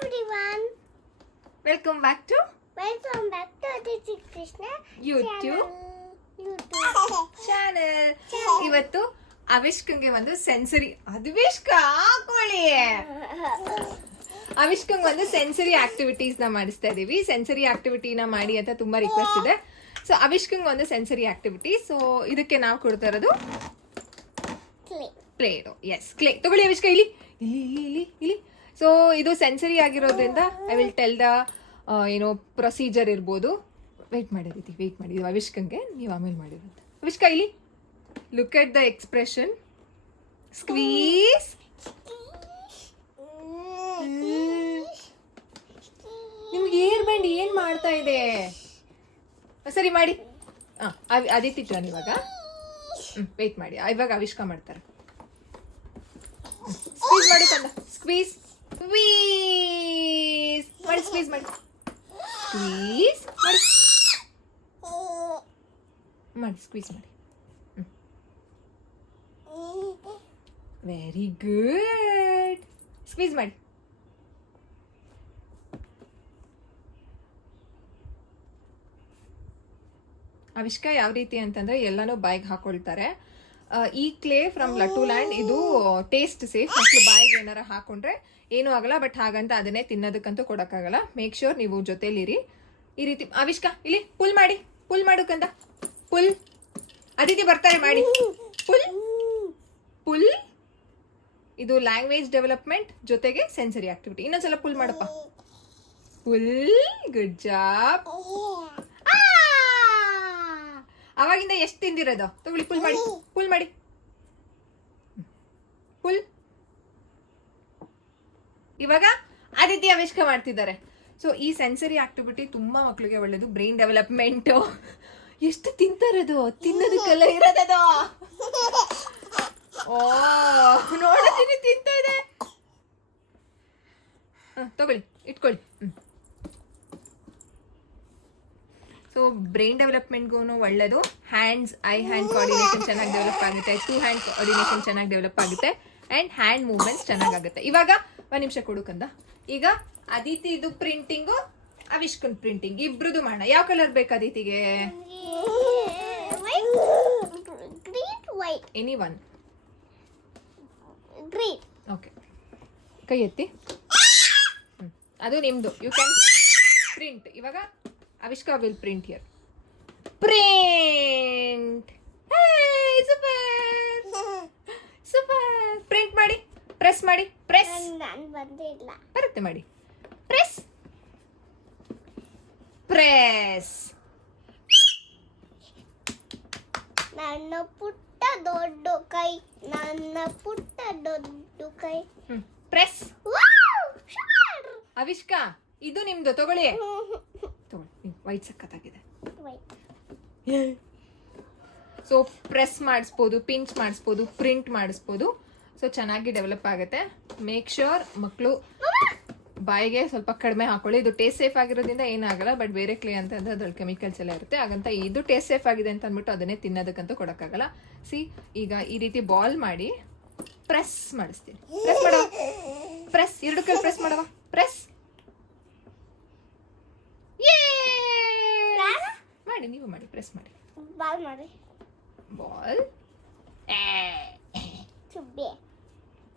everyone. Welcome back to Aditi Krishna YouTube channel. ಇವತ್ತು ಅವಿಷ್ಕಂಗೆ ಒಂದು sensory ಅವಿಷ್ಕಂಗೆ ಒಂದು ಸೆನ್ಸರಿ ಆಕ್ಟಿವಿಟೀಸ್ ನ ಮಾಡಿಸ್ತಾ ಇದೀವಿ. ಸೆನ್ಸರಿ ಆಕ್ಟಿವಿಟಿನ ಮಾಡಿ ಅಂತ ತುಂಬಾ ರಿಕ್ವೆಸ್ಟ್ ಇದೆ. ಸೊ ಅವಿಷ್ಕಂಗೆ ಒಂದು ಸೆನ್ಸರಿ ಆಕ್ಟಿವಿಟಿ. ಸೊ ಇದಕ್ಕೆ ನಾವು ಕೊಡ್ತಾ ಇರೋದು ಕ್ಲೇ. ಎಸ್, ಕ್ಲೇ ತಗೊಳ್ಳಿ ಅವಿಷ್ಕ. ಇಲ್ಲಿ ಇಲ್ಲಿ ಇಲ್ಲಿ ಇಲ್ಲಿ ಇಲ್ಲಿ ಸೊ ಇದು ಸೆನ್ಸರಿ ಆಗಿರೋದ್ರಿಂದ ಐ ವಿಲ್ ಟೆಲ್ ದ ಏನೋ ಪ್ರೊಸೀಜರ್ ಇರ್ಬೋದು. ವೆಯ್ಟ್ ಮಾಡಿ ಇದು ಅವಿಷ್ಕಂಗೆ ನೀವು ಆಮೇಲೆ ಮಾಡಿರೋದು. ಅವಿಷ್ಕ ಇಲ್ಲಿ look at the expression. Squeeze. ನಿಮ್ಗೆ ಏರ್ ಬ್ಯಾಂಡ್ ಏನ್ ಮಾಡ್ತಾ ಇದೆ? ಸರಿ ಮಾಡಿ. ಅದಿತಿ ಟರ್ನ್ ಇವಾಗ. ವೆಯ್ಟ್ ಮಾಡಿ, ಇವಾಗ ಅವಿಷ್ಕ ಮಾಡ್ತಾರೆ. ಸ್ಕ್ವೀಸ್ ಮಾಡಿ ಕಂದ. ಸ್ಕ್ವೀಸ್ ಸ್ಕ್ವೀಸ್ ಮಾಡಿ. ಸ್ಕ್ವೀಸ್ ಮಾಡಿ. ಸ್ಕ್ವೀಸ್ ಮಾಡಿ. ಸ್ಕ್ವೀಸ್ ಮಾಡಿ. Very good. ಸ್ಕ್ವೀಸ್ ಮಾಡಿ. ಅವಿಷ್ಕ ಯಾವ ರೀತಿ ಅಂತಂದ್ರೆ ಎಲ್ಲಾನು ಬಾಯಿಗೆ ಹಾಕೊಳ್ತಾರೆ. ಈ ಕ್ಲೇ ಫ್ರಮ್ ಲಟ್ಟು ಲ್ಯಾಂಡ್ ಇದು ಟೇಸ್ಟ್ ಸೇಫ್. ಮಕ್ಕಳು ಬಾಯಿಗೆ ಏನಾರ ಹಾಕೊಂಡ್ರೆ ಏನೂ ಆಗಲ್ಲ. ಬಟ್ ಹಾಗಂತ ಅದನ್ನೇ ತಿನ್ನೋದಕ್ಕಂತೂ ಕೊಡೋಕ್ಕಾಗಲ್ಲ. ಮೇಕ್ ಶ್ಯೂರ್ ನೀವು ಜೊತೆಲಿರಿ. ಈ ರೀತಿ ಅವಿಷ್ಕ ಇಲ್ಲಿ ಪುಲ್ ಮಾಡಿ. Full ಮಾಡೋಕ್ಕಂತ full. ಅದಿತಿ ಬರ್ತಾರೆ ಮಾಡಿ. Pull pull. ಇದು ಲ್ಯಾಂಗ್ವೇಜ್ ಡೆವಲಪ್ಮೆಂಟ್ ಜೊತೆಗೆ ಸೆನ್ಸರಿ ಆಕ್ಟಿವಿಟಿ. ಇನ್ನೊಂದ್ಸಲ ಪುಲ್ ಮಾಡಪ್ಪ. ಪುಲ್. Good job. ಅವಾಗಿಂದ ಎಷ್ಟು ತಿಂದಿರೋದು? ತಗೊಳ್ಳಿ ಪುಲ್ ಮಾಡಿ. ಪುಲ್ ಮಾಡಿ. ಪುಲ್. ಇವಾಗ ಆದಿತ್ಯ ಅವಿಷ್ಕ ಮಾಡ್ತಿದ್ದಾರೆ. ಸೊ ಈ ಸೆನ್ಸರಿ ಆಕ್ಟಿವಿಟಿ ತುಂಬಾ ಮಕ್ಕಳಿಗೆ ಒಳ್ಳೇದು. Brain development. ಎಷ್ಟು ತಿಂತಾರದು? ತಿನ್ನೋದಕ್ಕೆಲ್ಲ ಇರೋದದು. ಓ ನೋಡೋದಿನಿ ತಿಂತಾ ಇದೆ. ತಗೊಳ್ಳಿ ಇಟ್ಕೊಳ್ಳಿ. ಸೊ ಬ್ರೈನ್ ಡೆವಲಪ್ಮೆಂಟ್ಗೂ ಒಳ್ಳೇದು. ಹ್ಯಾಂಡ್ಸ್ ಐ ಹ್ಯಾಂಡ್ ಕೋಆರ್ಡಿನೇಷನ್ ಚೆನ್ನಾಗಿ ಡೆವಲಪ್ ಆಗುತ್ತೆ. 2 ಹ್ಯಾಂಡ್ ಕೋಆರ್ಡಿನೇಷನ್ ಚೆನ್ನಾಗಿ ಡೆವಲಪ್ ಆಗುತ್ತೆ. ಅಂಡ್ ಹ್ಯಾಂಡ್ ಮೂವ್ಮೆಂಟ್ಸ್ ಚೆನ್ನಾಗುತ್ತೆ. ಇವಾಗ ಒಂದ್ ನಿಮಿಷ ಕೊಡುಕಂದ. ಈಗ ಅದಿತಿ ಇದು ಪ್ರಿಂಟಿಂಗು, ಅವಿಷ್ಕನ್ ಪ್ರಿಂಟಿಂಗ್ ಇಬ್ರದು ಮಾಡೋಣ. ಯಾವ ಕಲರ್ ಬೇಕು ಅದಿತಿಗೆ? Any one. Green. ಓಕೆ, ಕೈ ಎತ್ತಿ. ಅದು ನಿಮ್ದು. You can print. ಇವಾಗ Avishka will print here. Print. Super super. Print ಮಾಡಿ. ಪ್ರೆಸ್ ಮಾಡಿ. ಪ್ರೆಸ್. ಬರುತ್ತೆ ಮಾಡಿ. Press press. ನನ್ನ ಪುಟ್ಟ ದೊಡ್ಡ ಕೈ. ನನ್ನ ಪುಟ್ಟ ದೊಡ್ಡ ಕೈ. ಪ್ರೆಸ್. ಅವಿಷ್ಕ ಇದು ನಿಮ್ದು. ತಗೊಳ್ಳಿ ತಗೊಳ್ಳಿ. ವೈಟ್ ಸಕ್ಕತ್ತಾಗಿದೆ. ಸೊ ಪ್ರೆಸ್ ಮಾಡಿಸ್ಬೋದು, ಪಿಂಚ್ ಮಾಡಿಸ್ಬೋದು, ಪ್ರಿಂಟ್ ಮಾಡಿಸ್ಬೋದು. ಸೊ ಚೆನ್ನಾಗಿ ಡೆವಲಪ್ ಆಗುತ್ತೆ. ಮೇಕ್ ಶ್ಯೂರ್ ಮಕ್ಕಳು ಬಾಯಿಗೆ ಸ್ವಲ್ಪ ಕಡಿಮೆ ಹಾಕೊಳ್ಳಿ. ಇದು ಟೇಸ್ಟ್ ಸೇಫ್ ಆಗಿರೋದ್ರಿಂದ ಏನಾಗಲ್ಲ. ಬಟ್ ಬೇರೆ ಕ್ಲೇ ಅಂತಂದ್ರೆ ಅದ್ರಲ್ಲಿ ಕೆಮಿಕಲ್ಸ್ ಎಲ್ಲ ಇರುತ್ತೆ. ಹಾಗಂತ ಇದು ಟೇಸ್ಟ್ ಸೇಫ್ ಆಗಿದೆ ಅಂತ ಅಂದ್ಬಿಟ್ಟು ಅದನ್ನೇ ತಿನ್ನೋದಕ್ಕಂತೂ ಕೊಡೋಕ್ಕಾಗಲ್ಲ. ಈಗ ಈ ರೀತಿ ಬಾಲ್ ಮಾಡಿ ಪ್ರೆಸ್ ಮಾಡಿಸ್ತೀನಿ. ಪ್ರೆಸ್ ಮಾಡವ. ಪ್ರೆಸ್. 2 ಕೈ ಪ್ರೆಸ್ ಮಾಡವ. ಪ್ರೆಸ್ ಮಾಡಿ. ನೀವು ಮಾಡಿ. ಪ್ರೆಸ್ ಮಾಡಿ. ಬಾಲ್ ಮಾಡಿ. ಬಾಲ್.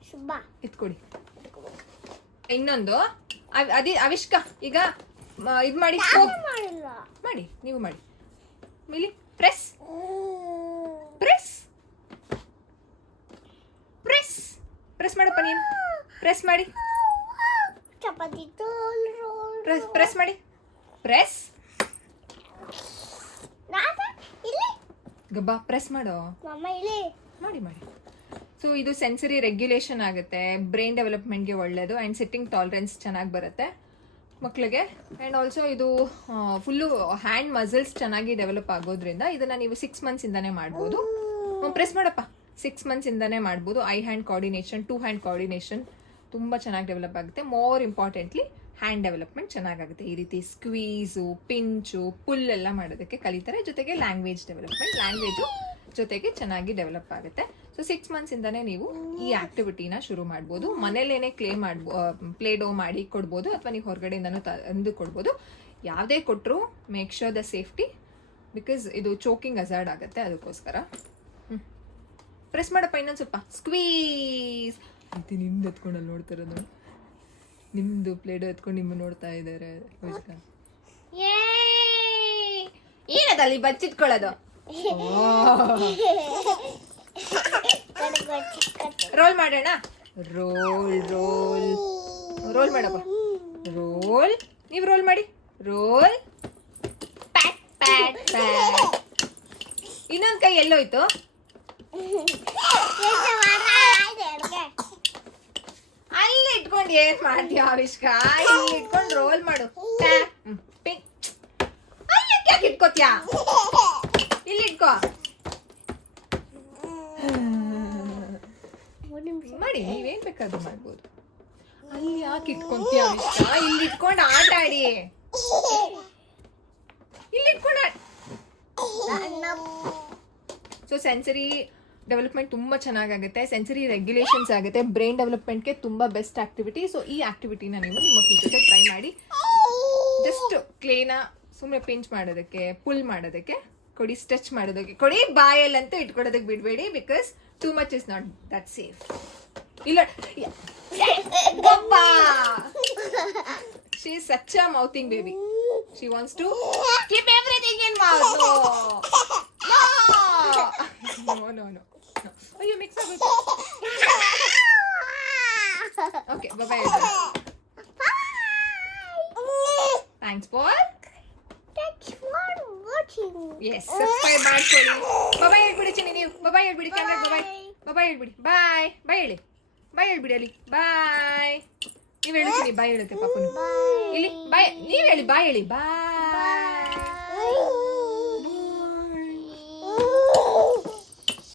ಶುಭ ಇಟ್ಕೊಡಿ. ಇನ್ನೊಂದು ಅವಿಷ್ಕ ಈಗ ಇದು ಮಾಡಿ. ಮಾಡಿ. ನೀವು ಮಾಡಿ. Milli. Press press press. Press ಮಾಡಪ್ಪ ನೀನು. ಪ್ರೆಸ್ ಮಾಡಿ. ಚಪಾತಿ ಪ್ರೆಸ್ ಮಾಡಿ. ಪ್ರೆಸ್. ಗಬ್ಬ ಪ್ರೆಸ್ ಮಾಡೋ. ಮಾಡಿ ಮಾಡಿ. ಸೊ ಇದು ಸೆನ್ಸರಿ ರೆಗ್ಯುಲೇಷನ್ ಆಗುತ್ತೆ. ಬ್ರೈನ್ ಡೆವಲಪ್ಮೆಂಟ್ಗೆ ಒಳ್ಳೇದು. ಆ್ಯಂಡ್ ಸಿಟ್ಟಿಂಗ್ ಟಾಲರೆನ್ಸ್ ಚೆನ್ನಾಗಿ ಬರುತ್ತೆ ಮಕ್ಕಳಿಗೆ. ಆ್ಯಂಡ್ ಆಲ್ಸೋ ಇದು ಫುಲ್ಲು ಹ್ಯಾಂಡ್ ಮಸಲ್ಸ್ ಚೆನ್ನಾಗಿ ಡೆವಲಪ್ ಆಗೋದ್ರಿಂದ ಇದನ್ನು ನೀವು 6 ಮಂತ್ಸಿಂದಾನೇ ಮಾಡ್ಬೋದು. ಪ್ರೆಸ್ ಮಾಡಪ್ಪ. 6 ಮಂತ್ಸಿಂದಾನೇ ಮಾಡ್ಬೋದು. I hand coordination, 2 hand coordination ತುಂಬ ಚೆನ್ನಾಗಿ ಡೆವಲಪ್ ಆಗುತ್ತೆ. ಮೋರ್ ಇಂಪಾರ್ಟೆಂಟ್ಲಿ ಹ್ಯಾಂಡ್ ಡೆವಲಪ್ಮೆಂಟ್ ಚೆನ್ನಾಗಾಗುತ್ತೆ. ಈ ರೀತಿ ಸ್ಕ್ವೀಸು, ಪಿಂಚು, ಪುಲ್ ಎಲ್ಲ ಮಾಡೋದಕ್ಕೆ ಕಲಿತಾರೆ. ಜೊತೆಗೆ ಲ್ಯಾಂಗ್ವೇಜ್ ಡೆವಲಪ್ಮೆಂಟ್, ಲ್ಯಾಂಗ್ವೇಜು ಜೊತೆಗೆ ಚೆನ್ನಾಗಿ ಡೆವಲಪ್ ಆಗುತ್ತೆ. ಸೊ 6 ಮಂತ್ಸಿಂದನೇ ನೀವು ಈ ಆಕ್ಟಿವಿಟಿನ ಶುರು ಮಾಡ್ಬೋದು. ಮನೇಲೇನೆ ಪ್ಲೇ ಡೋ ಮಾಡಿ ಕೊಡ್ಬೋದು, ಅಥವಾ ನೀವು ಹೊರಗಡೆಯಿಂದನೂ ತಂದು ಕೊಡ್ಬೋದು. ಯಾವುದೇ ಕೊಟ್ಟರು make sure the safety, because ಇದು ಚೋಕಿಂಗ್ ಹಜಾರ್ಡ್ ಆಗುತ್ತೆ, ಅದಕ್ಕೋಸ್ಕರ. ಪ್ರೆಸ್ ಮಾಡಪ್ಪ ಇನ್ನೊಂದು ಸ್ವಲ್ಪ, ಸ್ಕ್ವೀಸ್ ಅಂತ. ನಿಮ್ದು ಎತ್ಕೊಂಡಲ್ಲಿ ನೋಡ್ತಿರೋದು, ನಿಮ್ದು ಪ್ಲೇಡೋ ಎತ್ಕೊಂಡು ನಿಮ್ಮ ನೋಡ್ತಾ ಇದ್ದಾರೆ. ಏನದಲ್ಲಿ ಬಚ್ಚಿಟ್ಕೊಳ್ಳೋದು? ರೋಲ್ ಮಾಡೋಣ. ರೋಲ್ ರೋಲ್ ರೋಲ್ ಮಾಡಪ್ಪ, ರೋಲ್. ನೀವು ರೋಲ್ ಮಾಡಿ, ರೋಲ್. Pat pat pat. ಇನ್ನೊಂದು ಕೈ ಎಲ್ಲೋಯ್ತು? ಅಲ್ಲಿ ಇಟ್ಕೊಂಡು ಏನ್ ಮಾಡ್ತೀಯ ಆವಿಷ್ಕಾ? ಇಲ್ಲಿ ಇಟ್ಕೊಂಡು ರೋಲ್ ಮಾಡು. ಅಲ್ಲಿ ಯಾಕೆ ಇಟ್ಕೋತ್ಯಾ? ಇಲ್ಲಿ ಇಟ್ಕೋ. ಮಾಡಿ, ನೀವೇನ್ ಬೇಕಾದ್ರೂ ಮಾಡ್ಬೋದು. ಅಲ್ಲಿ ಯಾಕೆ ಇಟ್ಕೊಂತೀಯ ಆವಿಷ್ಕಾ? ಇಲ್ಲಿ ಇಟ್ಕೊಂಡು ಆಟ ಆಡಿ. ಇಲ್ಲಿ ಇಟ್ಕೊಂಡು ಸೊ ಸೆನ್ಸರಿ ಡೆವಲಪ್ಮೆಂಟ್ ತುಂಬ ಚೆನ್ನಾಗಾಗುತ್ತೆ, ಸೆನ್ಸರಿ ರೆಗ್ಯುಲೇಷನ್ಸ್ ಆಗುತ್ತೆ, ಬ್ರೈನ್ ಡೆವಲಪ್ಮೆಂಟ್ಗೆ ತುಂಬ ಬೆಸ್ಟ್ ಆಕ್ಟಿವಿಟಿ. ಸೊ ಈ ಆಕ್ಟಿವಿಟಿನ ನೀವು ನಿಮ್ಮ ಫ್ಯೂಚರ್ಗೆ ಟ್ರೈ ಮಾಡಿ. ಜಸ್ಟ್ ಕ್ಲೇನ ಸುಮ್ಮನೆ ಪಿಂಚ್ ಮಾಡೋದಕ್ಕೆ, ಪುಲ್ ಮಾಡೋದಕ್ಕೆ ಕೊಡಿ, ಸ್ಟ್ರೆಚ್ ಮಾಡೋದಕ್ಕೆ ಕೊಡಿ. ಬಾಯಲ್ಲಂತೂ ಇಟ್ಕೊಡೋದಕ್ಕೆ ಬಿಡಬೇಡಿ, because too much is not that safe. ಇಲ್ಲ, she is such a mouthing baby. She wants to keep everything in mouth. No. Oh, you mix up with. Okay, bye. Thanks for watching. Yes, subscribe ಮಾಡ್ಕೊಳ್ಳಿ. Bye ಹೇಳ್ಬಿಡಿ ಚಿನ್ನಿ ನೀವು. Bye ಹೇಳ್ಬಿಡಿ camera. Bye ಹೇಳ್ಬಿಡಿ. Bye ಹೇಳಿ. Bye ಹೇಳ್ಬಿಡಿ ಅಲ್ಲಿ. Bye. ನೀವು ಹೇಳ್ತೀನಿ ಬಾಯ್ ಹೇಳುತ್ತೆ ಪಾಪನು. ಇಲ್ಲಿ ಬಾಯ್, ನೀವು ಹೇಳಿ ಬಾಯ್ ಹೇಳಿ. ಬಾಯ್.